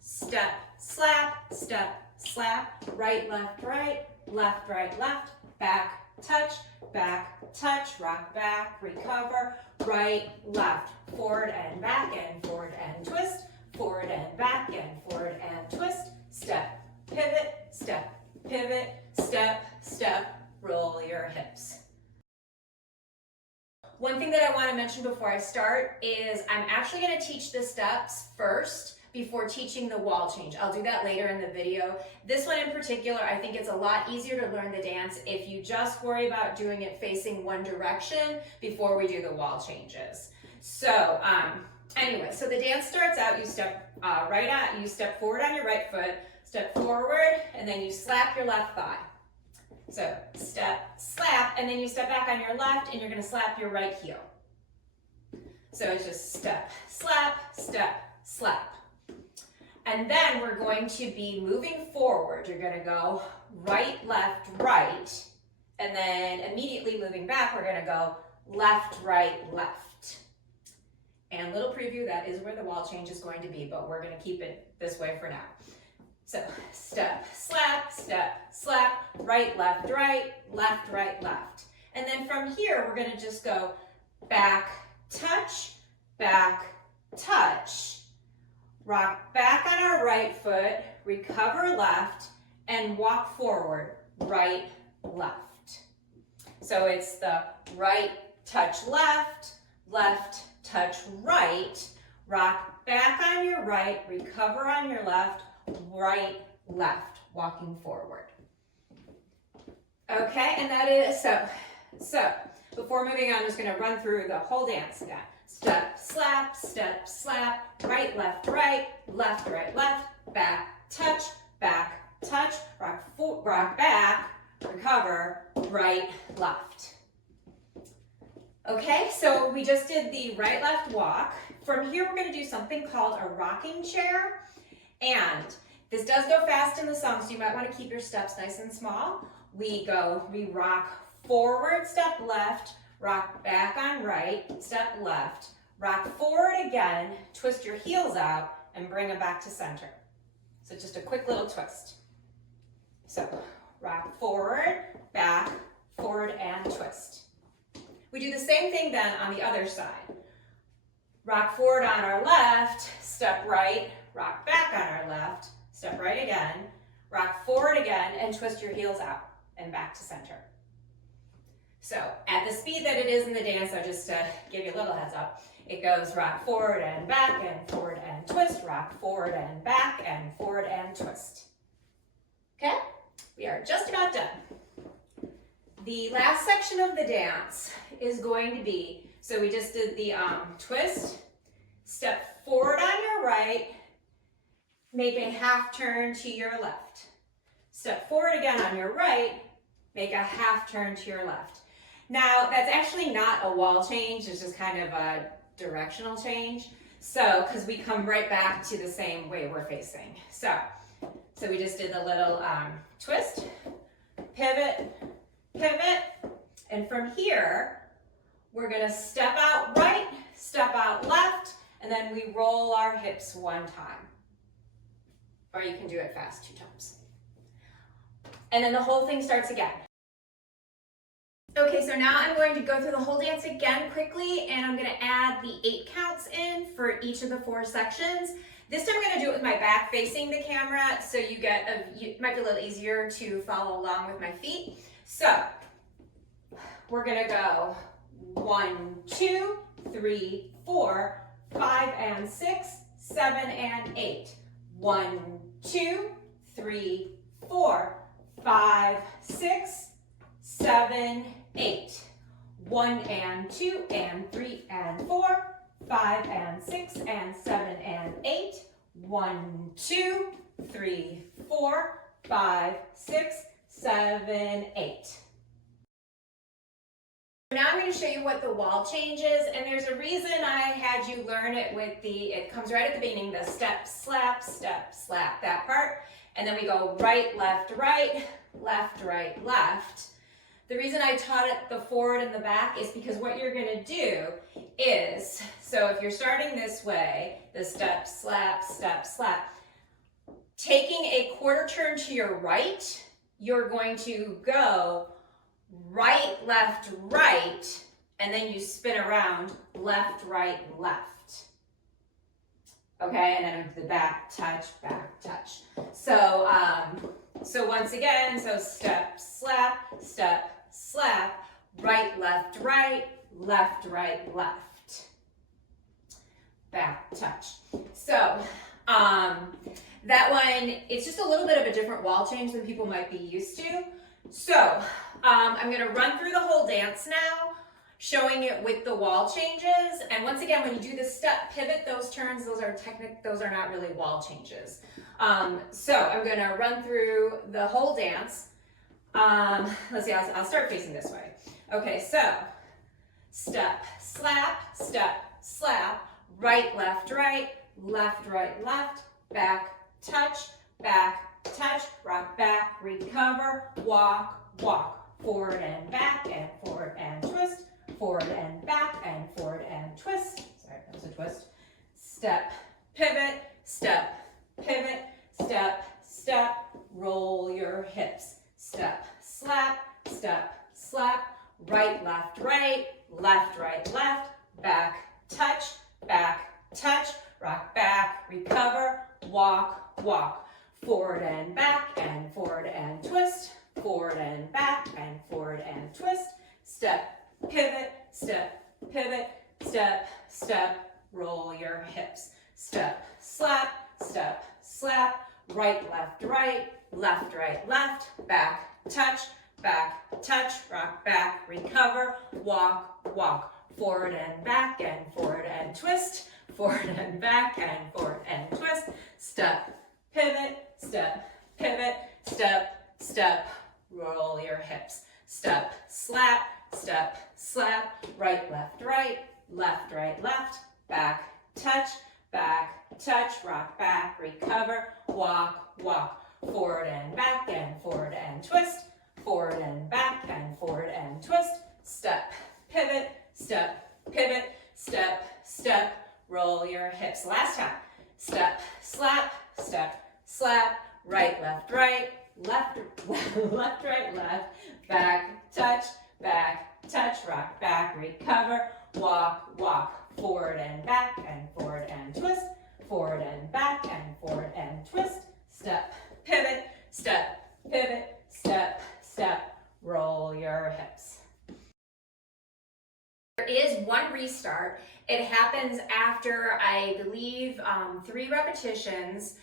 step, slap, right, left, left, back, touch, rock back, recover, right, left, forward and back and forward and twist, forward and back and forward and twist, step, pivot, step, roll your hips. One thing that I want to mention before I start is I'm actually going to teach the steps first before teaching the wall change. I'll do that later in the video. This one in particular, I think it's a lot easier to learn the dance if you just worry about doing it facing one direction before we do the wall changes. So anyway, so the dance starts out, you step you step forward on your right foot, step forward, and then you slap your left thigh. So step, slap, and then you step back on your left and you're going to slap your right heel. So it's just step, slap. And then we're going to be moving forward. You're going to go right, right, and then immediately moving back, we're going to go left, left. And little preview, that is where the wall change is going to be, but we're going to keep it this way for now. So step, slap, right, left, left. And then from here, we're going to just go back, touch, rock back on our right foot, recover left, and walk forward, right, left. So it's the right, touch left, touch right, rock back on your right, recover on your left, right, left, walking forward. Okay, and that is so before moving on, I'm just going to run through the whole dance again. Step, slap, right, left, back, touch, rock back, recover, right, left. Okay, so we just did the right, left walk. From here, we're going to do something called a rocking chair. And this does go fast in the song, so you might want to keep your steps nice and small. We rock forward, step left, rock back on right, step left, rock forward again, twist your heels out, and bring them back to center. So just a quick little twist. So rock forward, back, forward, and twist. We do the same thing then on the other side. Rock forward on our left, step right, rock back on our left, step right again, rock forward again, and twist your heels out and back to center. So at the speed that it is in the dance, so just to give you a little heads up, it goes rock forward and back and forward and twist, rock forward and back and forward and twist. Okay, we are just about done. The last section of the dance is going to be, so we just did the twist, step forward on your right, make a half turn to your left. Step forward again on your right, make a half turn to your left. Now, that's actually not a wall change, it's just kind of a directional change. So, because we come right back to the same way we're facing. So we just did the little twist, pivot, and from here, we're gonna step out right, step out left, and then we roll our hips one time. Or you can do it fast 2 times. And then the whole thing starts again. Okay, so now I'm going to go through the whole dance again quickly, and I'm gonna add the 8 counts in for each of the 4 sections. This time I'm gonna do it with my back facing the camera, so it might be a little easier to follow along with my feet. So, we're gonna go 1, 2, 3, 4, 5, and 6, 7, and 8. 1, 2, 3, 4, 5, 6, 7, 8. 1 and 2 and 3 and 4, 5 and 6 and 7 and 8. 1, 2, 3, 4, 5, 6, 7, 8. Now I'm going to show you what the wall change is, and there's a reason I had you learn it with it comes right at the beginning, the step, slap, that part, and then we go right, left, left. The reason I taught it the forward and the back is because what you're going to do is, so if you're starting this way, the step, slap, Taking a quarter turn to your right, you're going to go right, left, right, and then you spin around left, right, left. Okay, and then the back touch, So, so once again, so step, slap, right, left, left, back touch. So, that one, it's just a little bit of a different wall change than people might be used to. So, I'm gonna run through the whole dance now, showing it with the wall changes. And once again, when you do the step pivot, those turns, those are not really wall changes. So I'm gonna run through the whole dance. Let's see, I'll start facing this way. Okay, so step, slap, right, left, left, back, touch, rock back, recover, walk, forward and back and forward and twist, forward and back and forward and twist. Sorry, that was a twist. Step, pivot, roll your hips. Step, slap, right, left, left, back, touch, rock back, recover, walk, forward and back and forward and twist, forward and back and forward and twist, step, pivot, roll your hips. Step, slap, right, left, back, touch, rock back, recover, walk, forward and back and forward and twist, forward and back and forward and twist, step, pivot, roll your hips. Step, slap, right, left, back, touch, rock back, recover, walk, forward and back and forward and twist, forward and back and forward and twist, step, pivot, roll your hips. Last time. Step, slap, right, left, back, touch, rock back, recover, walk, forward and back and forward and twist, forward and back and forward and twist, step, pivot, roll your hips. There is one restart. It happens after, I believe, 3 repetitions.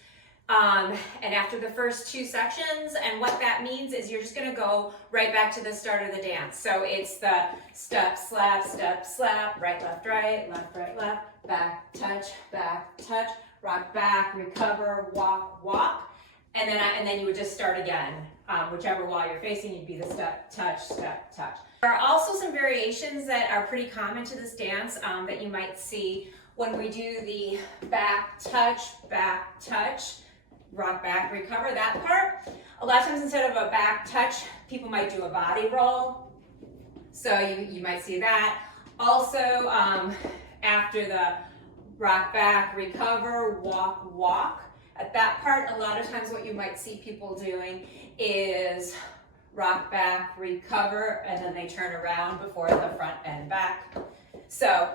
And after the first 2 sections, and what that means is you're just gonna go right back to the start of the dance. So it's the step, slap, right, left, back, touch, rock back, recover, walk, and then you would just start again. Whichever wall you're facing, you'd be the step, touch. There are also some variations that are pretty common to this dance that you might see when we do the back, touch, rock back, recover, that part. A lot of times instead of a back touch, people might do a body roll. So you might see that. Also, after the rock back, recover, walk, at that part, a lot of times what you might see people doing is rock back, recover, and then they turn around before the front and back. So,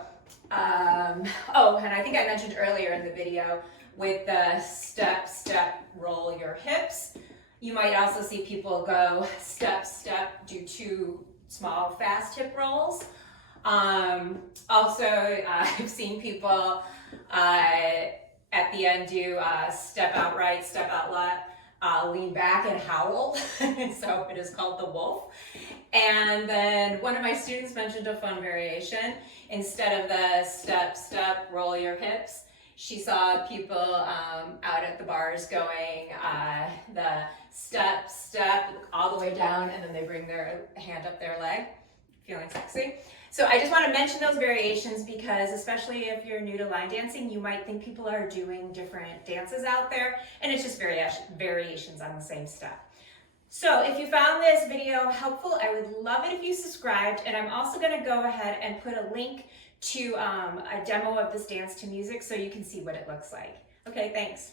oh, and I think I mentioned earlier in the video, with the step, roll your hips. You might also see people go step, do 2 small fast hip rolls. Also, I've seen people at the end do step out right, step out left, lean back and howl. So it is called the wolf. And then one of my students mentioned a fun variation. Instead of the step, roll your hips, she saw people out at the bars going the step, all the way down, and then they bring their hand up their leg, feeling sexy. So I just want to mention those variations because, especially if you're new to line dancing, you might think people are doing different dances out there, and it's just variations on the same step. So if you found this video helpful, I would love it if you subscribed, and I'm also going to go ahead and put a link to a demo of this dance to music so you can see what it looks like. Okay, thanks.